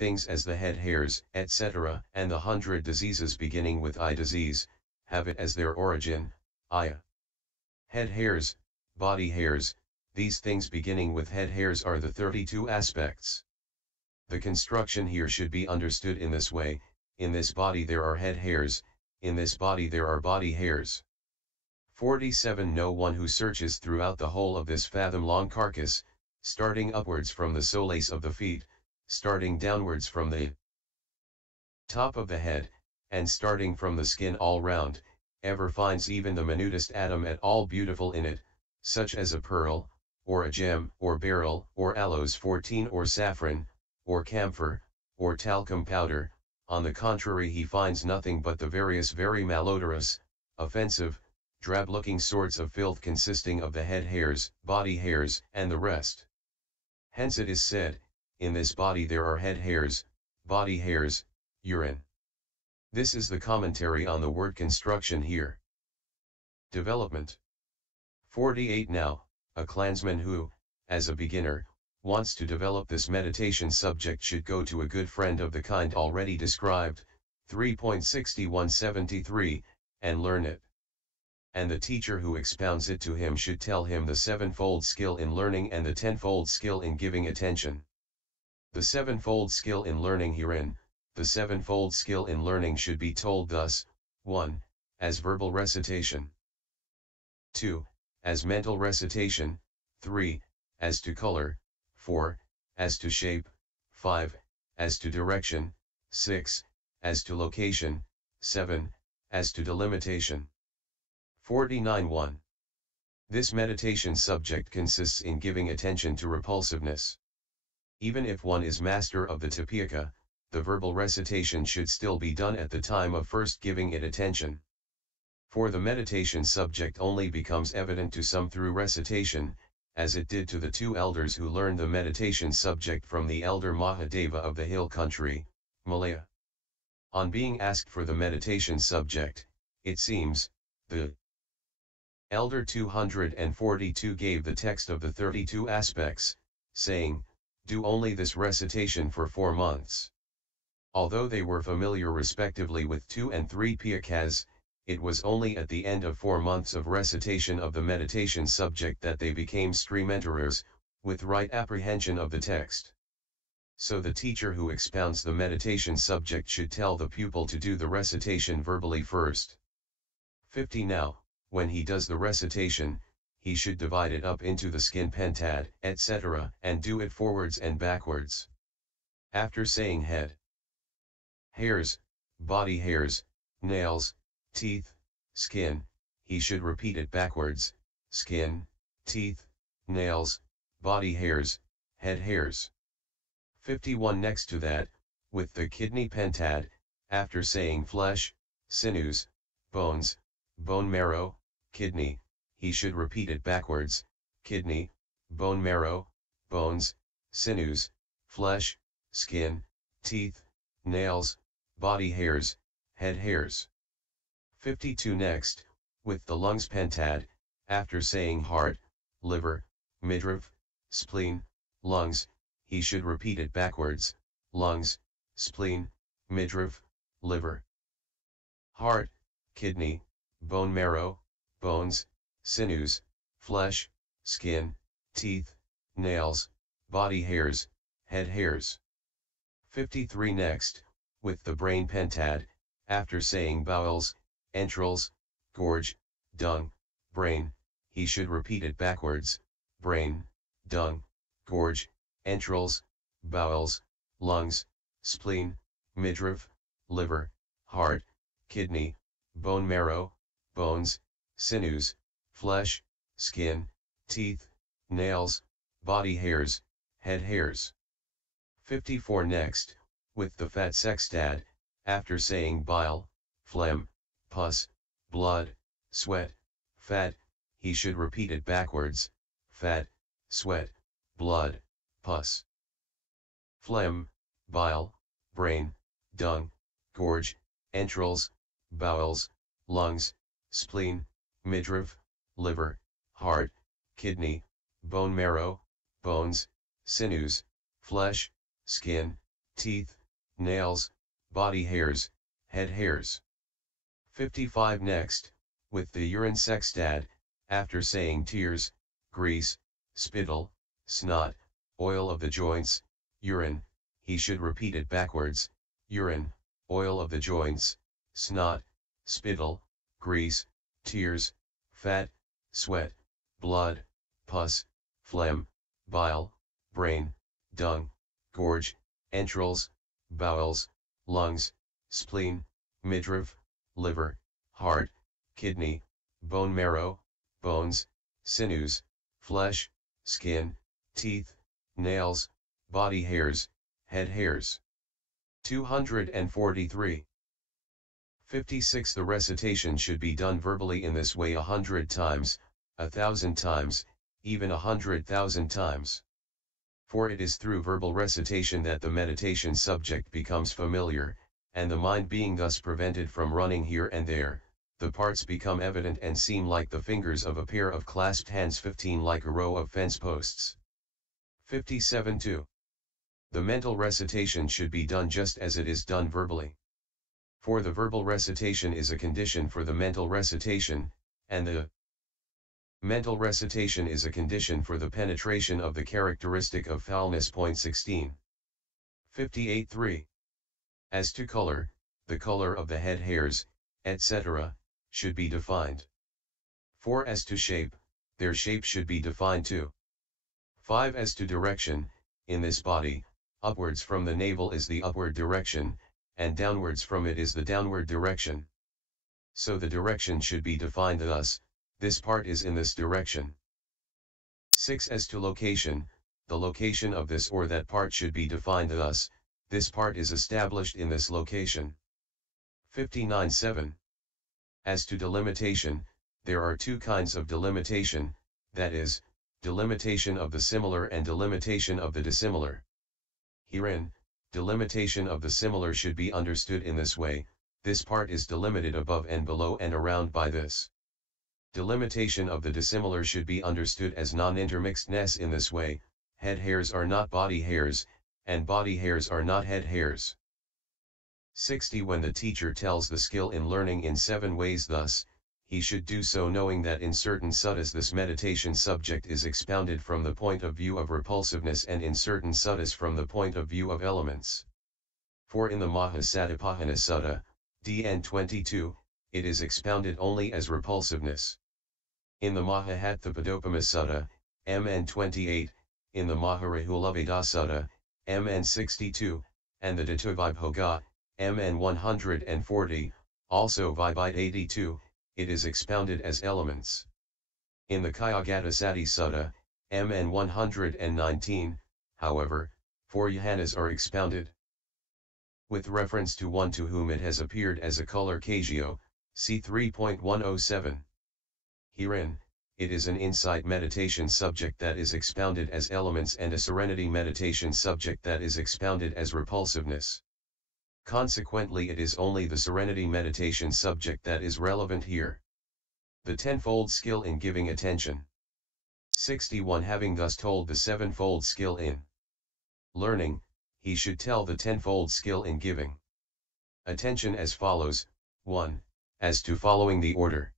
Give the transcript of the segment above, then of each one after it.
things as the head hairs, etc., and the 100 diseases beginning with eye disease, have it as their origin, eye. Head hairs, body hairs, these things beginning with head hairs are the 32 aspects. The construction here should be understood in this way: in this body there are head hairs, in this body there are body hairs. 47 No one who searches throughout the whole of this fathom-long carcass, starting upwards from the soles of the feet, starting downwards from the top of the head, and starting from the skin all round, ever finds even the minutest atom at all beautiful in it, such as a pearl, or a gem, or beryl, or aloes 14, or saffron, or camphor, or talcum powder. On the contrary, he finds nothing but the various very malodorous, offensive, drab-looking sorts of filth consisting of the head hairs, body hairs, and the rest. Hence it is said, in this body there are head hairs, body hairs, urine. This is the commentary on the word construction here. Development. 48 Now, a clansman who, as a beginner, wants to develop this meditation subject should go to a good friend of the kind already described, 3.6173, and learn it. And the teacher who expounds it to him should tell him the sevenfold skill in learning and the tenfold skill in giving attention. The sevenfold skill in learning herein, the sevenfold skill in learning should be told thus: 1. As verbal recitation. 2. As mental recitation. 3. As to color. 4. As to shape. 5. As to direction. 6. As to location. 7. As to delimitation. 49.1. This meditation subject consists in giving attention to repulsiveness. Even if one is master of the Tipika, the verbal recitation should still be done at the time of first giving it attention. For the meditation subject only becomes evident to some through recitation, as it did to the two elders who learned the meditation subject from the elder Mahadeva of the hill country, Malaya. On being asked for the meditation subject, it seems, the elder 242 gave the text of the 32 aspects, saying, "Do only this recitation for 4 months." Although they were familiar respectively with 2 and 3 piyakas, it was only at the end of 4 months of recitation of the meditation subject that they became streamenterers, with right apprehension of the text. So the teacher who expounds the meditation subject should tell the pupil to do the recitation verbally first. 50 Now, when he does the recitation, he should divide it up into the skin pentad, etc., and do it forwards and backwards. After saying head hairs, body hairs, nails, teeth, skin, he should repeat it backwards: skin, teeth, nails, body hairs, head hairs. 51 Next to that, with the kidney pentad, after saying flesh, sinews, bones, bone marrow, kidney, he should repeat it backwards: kidney, bone marrow, bones, sinews, flesh, skin, teeth, nails, body hairs, head hairs. 52 Next, with the lungs pentad, after saying heart, liver, midriff, spleen, lungs, he should repeat it backwards: lungs, spleen, midriff, liver, heart, kidney, bone marrow, bones, sinews, flesh, skin, teeth, nails, body hairs, head hairs. 53 Next, with the brain pentad, after saying bowels, entrails, gorge, dung, brain, he should repeat it backwards: brain, dung, gorge, entrails, bowels, lungs, spleen, midriff, liver, heart, kidney, bone marrow, bones, sinews, flesh, skin, teeth, nails, body hairs, head hairs. 54 Next, with the fat sextad, after saying bile, phlegm, pus, blood, sweat, fat, he should repeat it backwards: fat, sweat, blood, pus, phlegm, bile, brain, dung, gorge, entrails, bowels, lungs, spleen, midriff, liver, heart, kidney, bone marrow, bones, sinews, flesh, skin, teeth, nails, body hairs, head hairs. 55 Next, with the urine sextad, after saying tears, grease, spittle, snot, oil of the joints, urine, he should repeat it backwards, urine, oil of the joints, snot, spittle, grease, tears, fat, sweat, blood, pus, phlegm, bile, brain, dung, gorge, entrails, bowels, lungs, spleen, midriff, liver, heart, kidney, bone marrow, bones, sinews, flesh, skin, teeth, nails, body hairs, head hairs. 243. 56 The recitation should be done verbally in this way 100 times, 1,000 times, even 100,000 times. For it is through verbal recitation that the meditation subject becomes familiar, and the mind being thus prevented from running here and there, the parts become evident and seem like the fingers of a pair of clasped hands. 15 Like a row of fence posts. 57 2. The mental recitation should be done just as it is done verbally. For the verbal recitation is a condition for the mental recitation, and the mental recitation is a condition for the penetration of the characteristic of foulness. 16. 58 3. As to color, the color of the head hairs, etc., should be defined. 4. As to shape, their shape should be defined too. 5. As to direction, in this body, upwards from the navel is the upward direction, and downwards from it is the downward direction. So the direction should be defined thus, this part is in this direction. 6. As to location, the location of this or that part should be defined thus, this part is established in this location. 59 7. As to delimitation, there are two kinds of delimitation, that is, delimitation of the similar and delimitation of the dissimilar. Herein, delimitation of the similar should be understood in this way, this part is delimited above and below and around by this. Delimitation of the dissimilar should be understood as non-intermixedness in this way, head hairs are not body hairs, and body hairs are not head hairs. 60 When the teacher tells the skill in learning in 7 ways thus, he should do so knowing that in certain suttas this meditation subject is expounded from the point of view of repulsiveness and in certain suttas from the point of view of elements. For in the Mahasatipatthana Sutta, DN 22, it is expounded only as repulsiveness. In the Mahahathapadopama Sutta, MN 28, in the Maharahulabheda Sutta, MN 62, and the Dhatuvaibhoga, MN 140, also Vibhite 82, it is expounded as elements. In the Kayagatasati Sutta, MN 119, however, 4 yahanas are expounded. With reference to one to whom it has appeared as a color Kagyo, see 3.107. Herein, it is an insight meditation subject that is expounded as elements and a serenity meditation subject that is expounded as repulsiveness. Consequently, it is only the serenity meditation subject that is relevant here. The tenfold skill in giving attention. 61 Having thus told the sevenfold skill in learning, he should tell the tenfold skill in giving attention as follows: 1. As to following the order.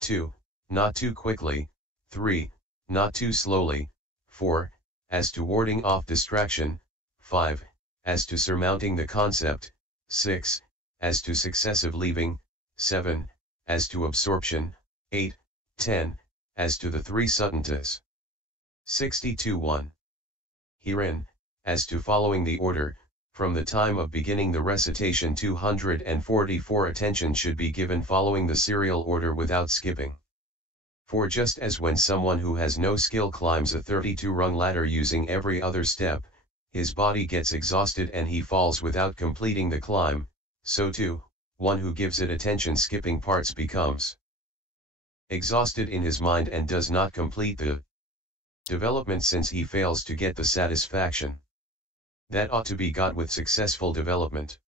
2. Not too quickly. 3. Not too slowly. 4. As to warding off distraction. 5. As to surmounting the concept. 6. As to successive leaving. 7. As to absorption. 8. 10. As to the 3 suttantas. 62-1. Herein, as to following the order, from the time of beginning the recitation 244 attention should be given following the serial order without skipping. For just as when someone who has no skill climbs a 32-rung ladder using every other step, his body gets exhausted and he falls without completing the climb, so too, one who gives it attention skipping parts becomes exhausted in his mind and does not complete the development since he fails to get the satisfaction that ought to be got with successful development.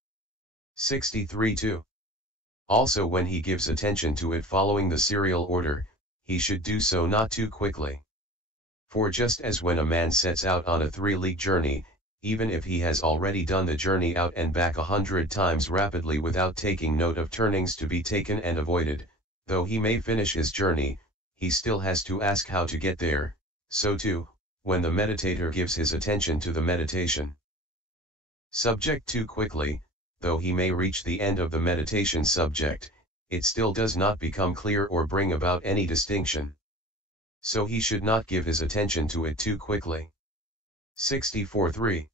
63-2. Also when he gives attention to it following the serial order, he should do so not too quickly. For just as when a man sets out on a 3-league journey, even if he has already done the journey out and back 100 times rapidly without taking note of turnings to be taken and avoided, though he may finish his journey, he still has to ask how to get there. So too, when the meditator gives his attention to the meditation subject too quickly, though he may reach the end of the meditation subject, it still does not become clear or bring about any distinction. So he should not give his attention to it too quickly. 64.3.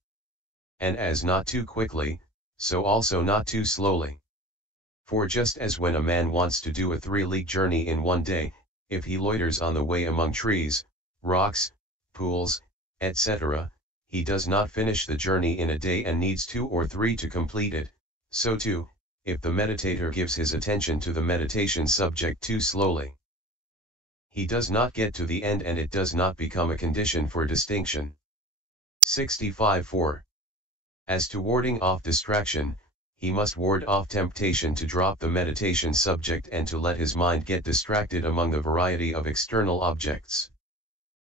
And as not too quickly, so also not too slowly. For just as when a man wants to do a 3-league journey in one day, if he loiters on the way among trees, rocks, pools, etc., he does not finish the journey in a day and needs 2 or 3 to complete it, so too, if the meditator gives his attention to the meditation subject too slowly, he does not get to the end and it does not become a condition for distinction. 65.4. As to warding off distraction, he must ward off temptation to drop the meditation subject and to let his mind get distracted among the variety of external objects.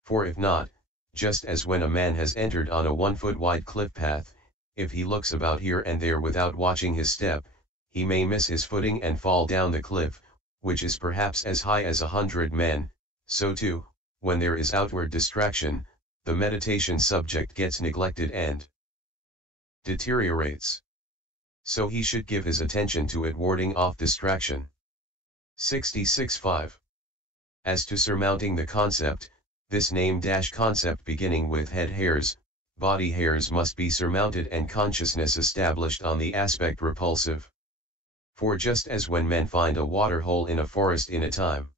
For if not, just as when a man has entered on a 1-foot-wide cliff path, if he looks about here and there without watching his step, he may miss his footing and fall down the cliff, which is perhaps as high as 100 men, so too, when there is outward distraction, the meditation subject gets neglected and deteriorates. So he should give his attention to it, warding off distraction. 66.5. As to surmounting the concept, this name-concept beginning with head hairs, body hairs must be surmounted and consciousness established on the aspect repulsive. For just as when men find a water hole in a forest in a time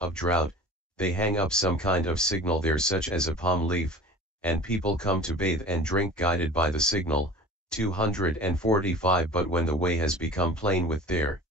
of drought, they hang up some kind of signal there such as a palm leaf, and people come to bathe and drink guided by the signal. 245. But when the way has become plain with their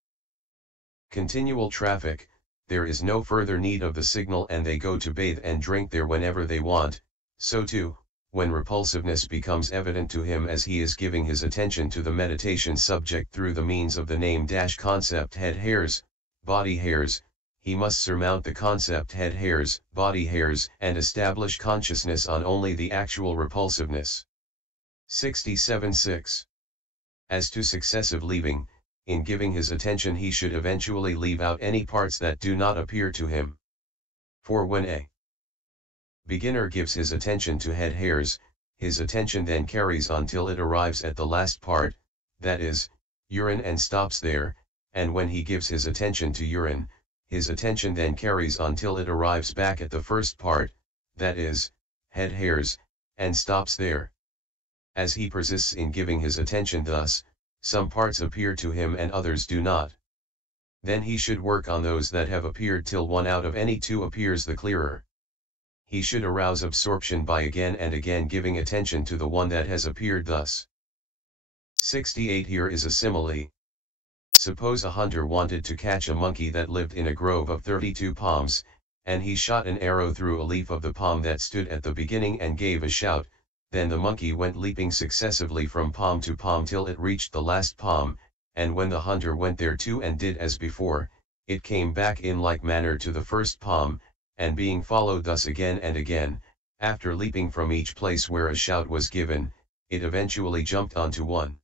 continual traffic, there is no further need of the signal and they go to bathe and drink there whenever they want, so too, when repulsiveness becomes evident to him as he is giving his attention to the meditation subject through the means of the name-concept head hairs, body hairs, he must surmount the concept head hairs, body hairs, and establish consciousness on only the actual repulsiveness. 67.6. As to successive leaving, in giving his attention he should eventually leave out any parts that do not appear to him. For when a beginner gives his attention to head hairs, his attention then carries on till it arrives at the last part, that is, urine, and stops there, and when he gives his attention to urine, his attention then carries on till it arrives back at the first part, that is, head hairs, and stops there. As he persists in giving his attention thus, some parts appear to him and others do not. Then he should work on those that have appeared till one out of any two appears the clearer. He should arouse absorption by again and again giving attention to the one that has appeared thus. 68. Here is a simile. Suppose a hunter wanted to catch a monkey that lived in a grove of 32 palms, and he shot an arrow through a leaf of the palm that stood at the beginning and gave a shout. Then the monkey went leaping successively from palm to palm till it reached the last palm, and when the hunter went there too and did as before, it came back in like manner to the first palm, and being followed thus again and again, after leaping from each place where a shout was given, it eventually jumped onto one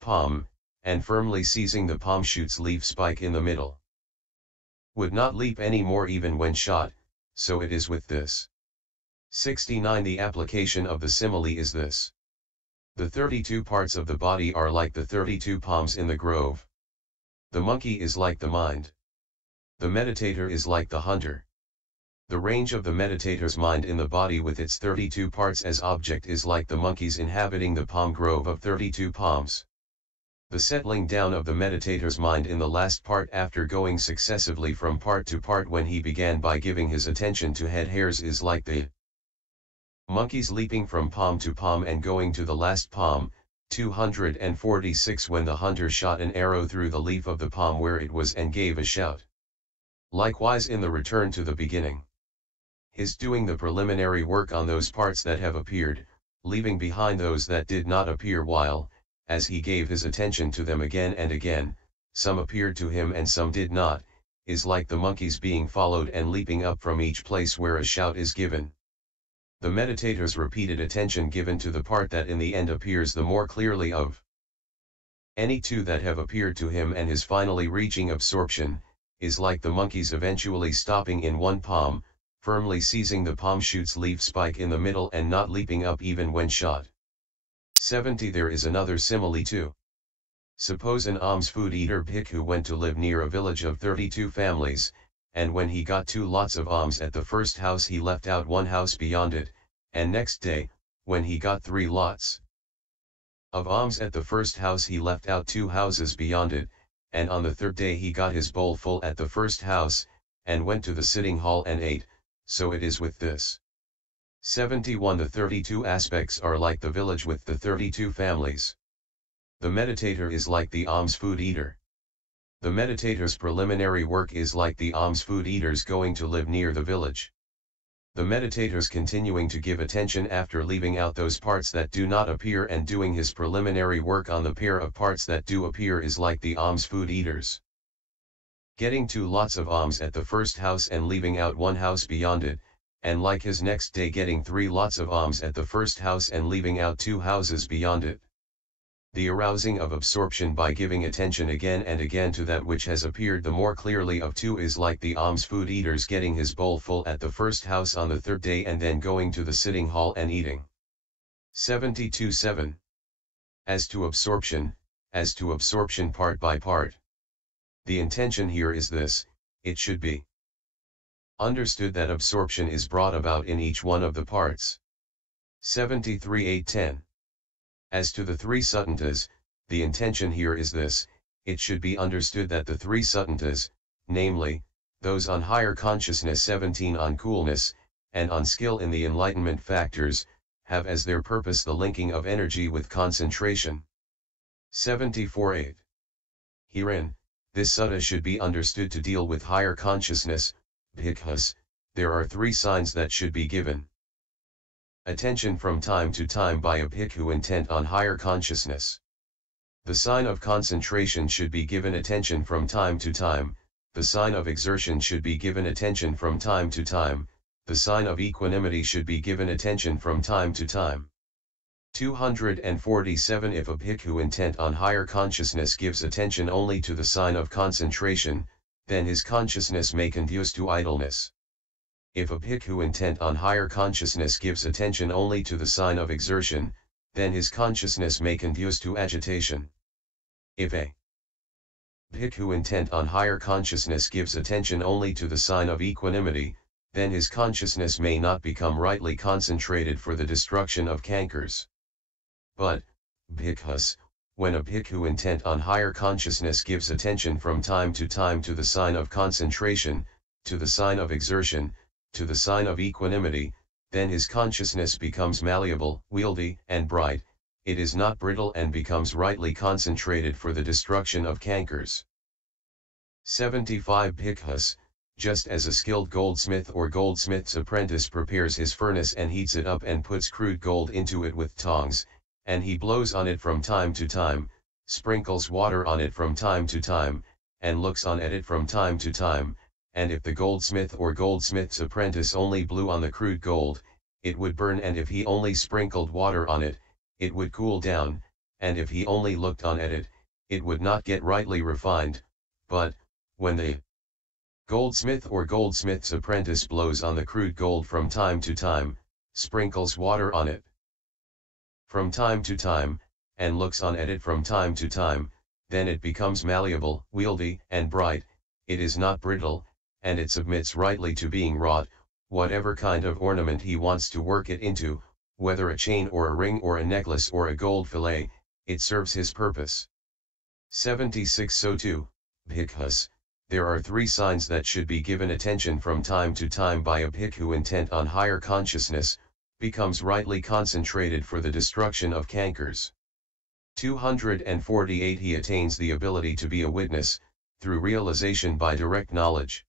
palm, and firmly seizing the palm shoot's leaf spike in the middle, would not leap any more even when shot, so it is with this. 69. The application of the simile is this. The 32 parts of the body are like the 32 palms in the grove. The monkey is like the mind. The meditator is like the hunter. The range of the meditator's mind in the body with its 32 parts as object is like the monkey's inhabiting the palm grove of 32 palms. The settling down of the meditator's mind in the last part after going successively from part to part when he began by giving his attention to head hairs is like the monkey's leaping from palm to palm and going to the last palm. 246. When the hunter shot an arrow through the leaf of the palm where it was and gave a shout. Likewise in the return to the beginning. His doing the preliminary work on those parts that have appeared, leaving behind those that did not appear while, as he gave his attention to them again and again, some appeared to him and some did not, is like the monkey's being followed and leaping up from each place where a shout is given. The meditator's repeated attention given to the part that in the end appears the more clearly of any two that have appeared to him and his finally reaching absorption, is like the monkey's eventually stopping in one palm, firmly seizing the palm shoot's leaf spike in the middle and not leaping up even when shot. 70. There is another simile too. Suppose an alms food eater bhikkhu went to live near a village of 32 families, and when he got 2 lots of alms at the first house he left out 1 house beyond it, and next day, when he got 3 lots of alms at the first house he left out 2 houses beyond it, and on the 3rd day he got his bowl full at the first house, and went to the sitting hall and ate, so it is with this. 71. The 32 aspects are like the village with the 32 families. The meditator is like the alms food eater. The meditator's preliminary work is like the alms food eater's going to live near the village. The meditator's continuing to give attention after leaving out those parts that do not appear and doing his preliminary work on the pair of parts that do appear is like the alms food eater's getting 2 lots of alms at the first house and leaving out 1 house beyond it, and like his next day getting 3 lots of alms at the first house and leaving out 2 houses beyond it. The arousing of absorption by giving attention again and again to that which has appeared the more clearly of 2 is like the alms food eater's getting his bowl full at the first house on the 3rd day and then going to the sitting hall and eating. 72.7. As to absorption part by part. The intention here is this: it should be understood that absorption is brought about in each one of the parts. 73.8.10. As to the 3 sutantas, the intention here is this: it should be understood that the 3 sutantas, namely, those on higher consciousness, 17 on coolness, and on skill in the enlightenment factors, have as their purpose the linking of energy with concentration. 74.8. Herein, this sutta should be understood to deal with higher consciousness, bhikkhus. There are 3 signs that should be given attention from time to time by a bhikkhu intent on higher consciousness. The sign of concentration should be given attention from time to time, the sign of exertion should be given attention from time to time, the sign of equanimity should be given attention from time to time. 247. If a bhikkhu intent on higher consciousness gives attention only to the sign of concentration, then his consciousness may conduce to idleness. If a bhikkhu intent on higher consciousness gives attention only to the sign of exertion, then his consciousness may conduce to agitation. If a bhikkhu intent on higher consciousness gives attention only to the sign of equanimity, then his consciousness may not become rightly concentrated for the destruction of cankers. But, bhikkhus, when a bhikkhu intent on higher consciousness gives attention from time to time to the sign of concentration, to the sign of exertion, to the sign of equanimity, then his consciousness becomes malleable, wieldy, and bright, it is not brittle and becomes rightly concentrated for the destruction of cankers. 75. Bhikkhus, just as a skilled goldsmith or goldsmith's apprentice prepares his furnace and heats it up and puts crude gold into it with tongs, and he blows on it from time to time, sprinkles water on it from time to time, and looks on at it from time to time, and if the goldsmith or goldsmith's apprentice only blew on the crude gold, it would burn, and if he only sprinkled water on it, it would cool down, and if he only looked on at it, it would not get rightly refined. But, when the goldsmith or goldsmith's apprentice blows on the crude gold from time to time, sprinkles water on it from time to time, and looks on at it from time to time, then it becomes malleable, wieldy, and bright, it is not brittle, and it submits rightly to being wrought, whatever kind of ornament he wants to work it into, whether a chain or a ring or a necklace or a gold fillet, it serves his purpose. 76. So too, bhikkhus, there are 3 signs that should be given attention from time to time by a bhikkhu intent on higher consciousness, becomes rightly concentrated for the destruction of cankers. 248. He attains the ability to be a witness, through realization by direct knowledge.